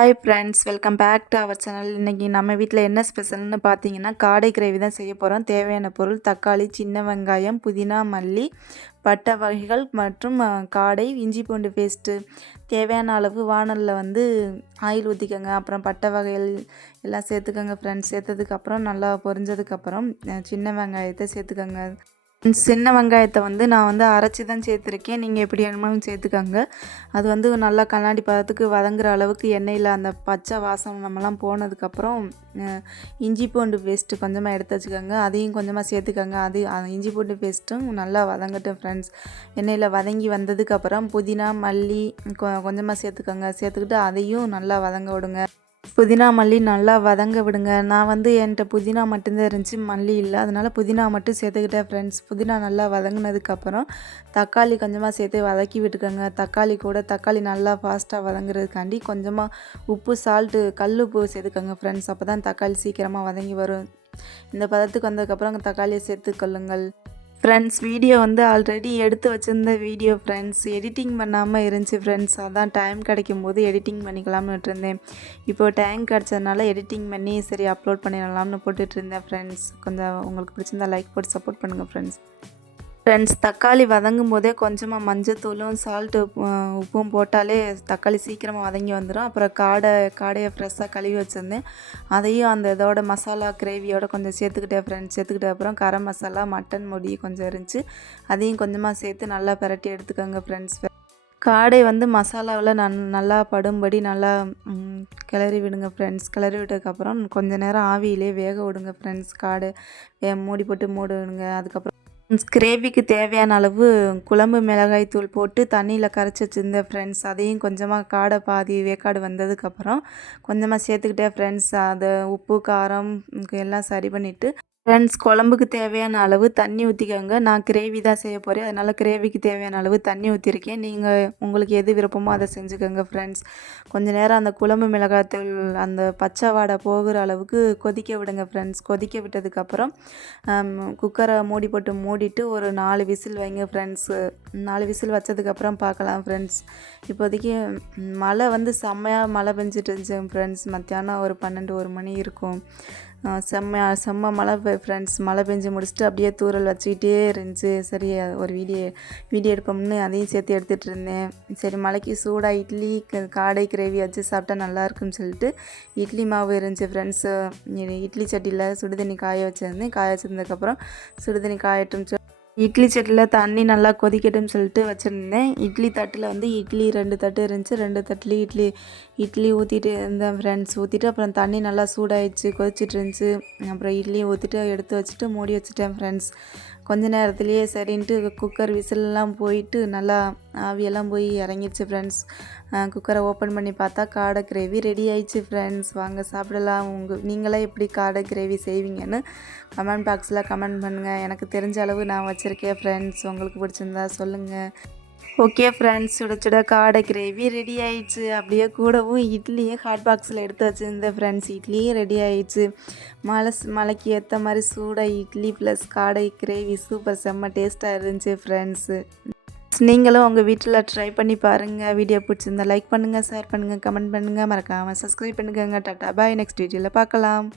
Hi friends, welcome back to our channel. இன்றைக்கி நம்ம வீட்டில் என்ன ஸ்பெஷல்னு பார்த்தீங்கன்னா காடை கிரேவி தான் செய்ய போகிறோம். தேவையான பொருள் தக்காளி, சின்ன வெங்காயம், புதினா, மல்லி, பட்டை வகைகள் மற்றும் காடை, இஞ்சி பூண்டு பேஸ்ட்டு. தேவையான அளவு வானலில் ஆயில் ஊற்றிக்கோங்க. அப்புறம் பட்டை வகைகள் எல்லாம் சேர்த்துக்கோங்க ஃப்ரெண்ட்ஸ். சேர்த்ததுக்கப்புறம் நல்லா பொரிஞ்சதுக்கப்புறம் சின்ன வெங்காயத்தை சேர்த்துக்கோங்க. சின்ன வெங்காயத்தை நான் அரைச்சி தான் சேர்த்துருக்கேன். நீங்கள் எப்படி வேணுமாலும் சேர்த்துக்கோங்க. அது நல்லா கண்ணாடி பதத்துக்கு வதங்குற அளவுக்கு எண்ணெயில் அந்த பச்சை வாசம் நம்மலாம் போனதுக்கப்புறம் இஞ்சி பூண்டு பேஸ்ட்டு கொஞ்சமாக எடுத்து வச்சுக்கோங்க. அதையும் கொஞ்சமாக சேர்த்துக்கோங்க. இஞ்சி பூண்டு பேஸ்ட்டும் நல்லா வதங்கட்டும் ஃப்ரெண்ட்ஸ். எண்ணெயில் வதங்கி வந்ததுக்கப்புறம் புதினா, மல்லி கொஞ்சமாக சேர்த்துக்கோங்க. சேர்த்துக்கிட்டு அதையும் நல்லா வதங்க விடுங்க. புதினா, மல்லி நல்லா வதங்க விடுங்க. நான் என்கிட்ட புதினா மட்டும்தான் இருந்துச்சு, மல்லி இல்லை. அதனால் புதினா மட்டும் சேர்த்துக்கிட்டேன் ஃப்ரெண்ட்ஸ். புதினா நல்லா வதங்கினதுக்கப்புறம் தக்காளி கொஞ்சமாக சேர்த்து வதக்கி விட்டுக்கோங்க. தக்காளி நல்லா ஃபாஸ்ட்டாக வதங்குறதுக்காண்டி கொஞ்சமாக உப்பு, சால்ட்டு, கல் உப்பு சேர்த்துக்கோங்க ஃப்ரெண்ட்ஸ். அப்போ தான் தக்காளி சீக்கிரமாக வதங்கி வரும். இந்த பதத்துக்கு வந்ததுக்கப்புறம் தக்காளியை சேர்த்துக்கொள்ளுங்கள் ஃப்ரெண்ட்ஸ். வீடியோ ஆல்ரெடி எடுத்து வச்சுருந்த வீடியோ ஃப்ரெண்ட்ஸ். எடிட்டிங் பண்ணாமல் இருந்துச்சு ஃப்ரெண்ட்ஸ். அதான் டைம் கிடைக்கும் போது எடிட்டிங் பண்ணிக்கலாம்னு விட்டுருந்தேன். இப்போது டைம் கிடச்சதுனால எடிட்டிங் பண்ணி சரி அப்லோட் பண்ணிடலாம்னு போட்டுட்ருந்தேன் ஃப்ரெண்ட்ஸ். கொஞ்சம் உங்களுக்கு பிடிச்சிருந்தா லைக் போட்டு சப்போர்ட் பண்ணுங்கள் ஃப்ரெண்ட்ஸ். தக்காளி வதங்கும் போதே கொஞ்சமாக மஞ்சத்தூளும் சால்ட்டு உப்பும் போட்டாலே தக்காளி சீக்கிரமாக வதங்கி வந்துடும். அப்புறம் காடையை ஃப்ரெஷ்ஷாக கழுவி வச்சுருந்தேன். அதையும் இதோட மசாலா கிரேவியோட கொஞ்சம் சேர்த்துக்கிட்டேன் ஃப்ரெண்ட்ஸ். சேர்த்துக்கிட்ட அப்புறம் கரம் மசாலா, மட்டன் பொடி கொஞ்சம் இருந்துச்சு. அதையும் கொஞ்சமாக சேர்த்து நல்லா பிரட்டி எடுத்துக்கோங்க ஃப்ரெண்ட்ஸ். காடை மசாலாவில் நல்லா படும்படி நல்லா கிளறி விடுங்க ஃப்ரெண்ட்ஸ். கிளறி விட்டதுக்கப்புறம் கொஞ்சம் நேரம் ஆவியிலே வேக விடுங்க ஃப்ரெண்ட்ஸ். காடை மூடி போட்டு மூடுங்க. அதுக்கப்புறம் கிரேவிக்கு தேவையான அளவு குழம்பு மிளகாய் தூள் போட்டு தண்ணியில் கரைச்சி வச்சுருந்தேன் ஃப்ரெண்ட்ஸ். அதையும் கொஞ்சமாக காடை பாதி வேக்காடு வந்ததுக்கப்புறம் கொஞ்சமாக சேர்த்துக்கிட்டேன் ஃப்ரெண்ட்ஸ். அதை உப்பு, காரம் எல்லாம் சரி பண்ணிவிட்டு ஃப்ரெண்ட்ஸ் குழம்புக்கு தேவையான அளவு தண்ணி ஊற்றிக்கோங்க. நான் கிரேவி தான் செய்ய போகிறேன், அதனால் கிரேவிக்கு தேவையான அளவு தண்ணி ஊற்றிருக்கேன். நீங்கள் உங்களுக்கு எது விருப்பமோ அதை செஞ்சுக்கோங்க ஃப்ரெண்ட்ஸ். கொஞ்சம் நேரம் அந்த குழம்பு மிளகாய்த்தூள் அந்த பச்சை வாடை போகிற அளவுக்கு கொதிக்க விடுங்க ஃப்ரெண்ட்ஸ். கொதிக்க விட்டதுக்கப்புறம் குக்கரை மூடி போட்டு மூடிட்டு ஒரு 4 விசில் வைங்க ஃப்ரெண்ட்ஸு. 4 விசில் வச்சதுக்கப்புறம் பார்க்கலாம் ஃப்ரெண்ட்ஸ். இப்போதைக்கு மழை செம்மையாக மழை பெஞ்சிட்டு இருந்துச்சு ஃப்ரெண்ட்ஸ். மத்தியானம் ஒரு 12-1 மணி இருக்கும். செம்ம மழை ஃப்ரெண்ட்ஸ். மழை பெஞ்சு முடிச்சுட்டு அப்படியே தூறல் வச்சுக்கிட்டே இருந்துச்சு. சரி ஒரு வீடியோ எடுப்போம்னு அதையும் சேர்த்து எடுத்துகிட்டு இருந்தேன். சரி மழைக்கு சூடாக இட்லி, காடை கிரேவி வச்சு சாப்பிட்டா நல்லாயிருக்குன்னு சொல்லிட்டு இட்லி மாவு இருந்துச்சு ஃப்ரெண்ட்ஸு. இட்லி சட்டியில் சுடுதண்ணி காய வச்சுருந்தேன். காய வச்சதுக்கப்புறம் சுடுதண்ணி காயட்டும் இட்லி சட்டியில் தண்ணி நல்லா கொதிக்கட்டும்னு சொல்லிட்டு வச்சுருந்தேன். இட்லி தட்டில் இட்லி 2 தட்டு இருந்துச்சு. 2 தட்டுலேயும் இட்லி ஊற்றிட்டு இருந்தேன் ஃப்ரெண்ட்ஸ். ஊற்றிட்டு அப்புறம் தண்ணி நல்லா சூடாயிடுச்சு, கொதிச்சிட்டு இருந்துச்சு. அப்புறம் இட்லியும் ஊற்றிட்டு எடுத்து வச்சுட்டு மூடி வச்சுட்டேன் ஃப்ரெண்ட்ஸ். கொஞ்ச நேரத்துலேயே சரின்ட்டு குக்கர் விசிலெலாம் போயிட்டு நல்லா ஆவியெல்லாம் போய் இறங்கிடுச்சு ஃப்ரெண்ட்ஸ். குக்கரை ஓப்பன் பண்ணி பார்த்தா காடை கிரேவி ரெடி ஆயிடுச்சு ஃப்ரெண்ட்ஸ். வாங்க சாப்பிடலாம். நீங்களாம் எப்படி காடை கிரேவி செய்வீங்கன்னு கமெண்ட் பாக்ஸில் கமெண்ட் பண்ணுங்கள். எனக்கு தெரிஞ்ச அளவு நான் வச்சுருக்கேன் ஃப்ரெண்ட்ஸ். உங்களுக்கு பிடிச்சிருந்தா சொல்லுங்கள். ஓகே ஃப்ரெண்ட்ஸ், சுட சுட காடை கிரேவி ரெடி ஆயிடுச்சு. அப்படியே கூடவும் இட்லியும் ஹாட் பாக்ஸில் எடுத்து வச்சுருந்தேன் ஃப்ரெண்ட்ஸ். இட்லியும் ரெடி ஆயிடுச்சு. மழைக்கு ஏற்ற மாதிரி சூடாக இட்லி ப்ளஸ் காடை கிரேவி சூப்பர் செம்ம டேஸ்ட்டாக இருந்துச்சு ஃப்ரெண்ட்ஸு. நீங்களும் உங்கள் வீட்டில் ட்ரை பண்ணி பாருங்கள். வீடியோ பிடிச்சிருந்தா லைக் பண்ணுங்கள், ஷேர் பண்ணுங்கள், கமெண்ட் பண்ணுங்கள், மறக்காமல் சப்ஸ்கிரைப் பண்ணுங்கள். டாட்டா பாய். நெக்ஸ்ட் வீடியோவில் பார்க்கலாம்.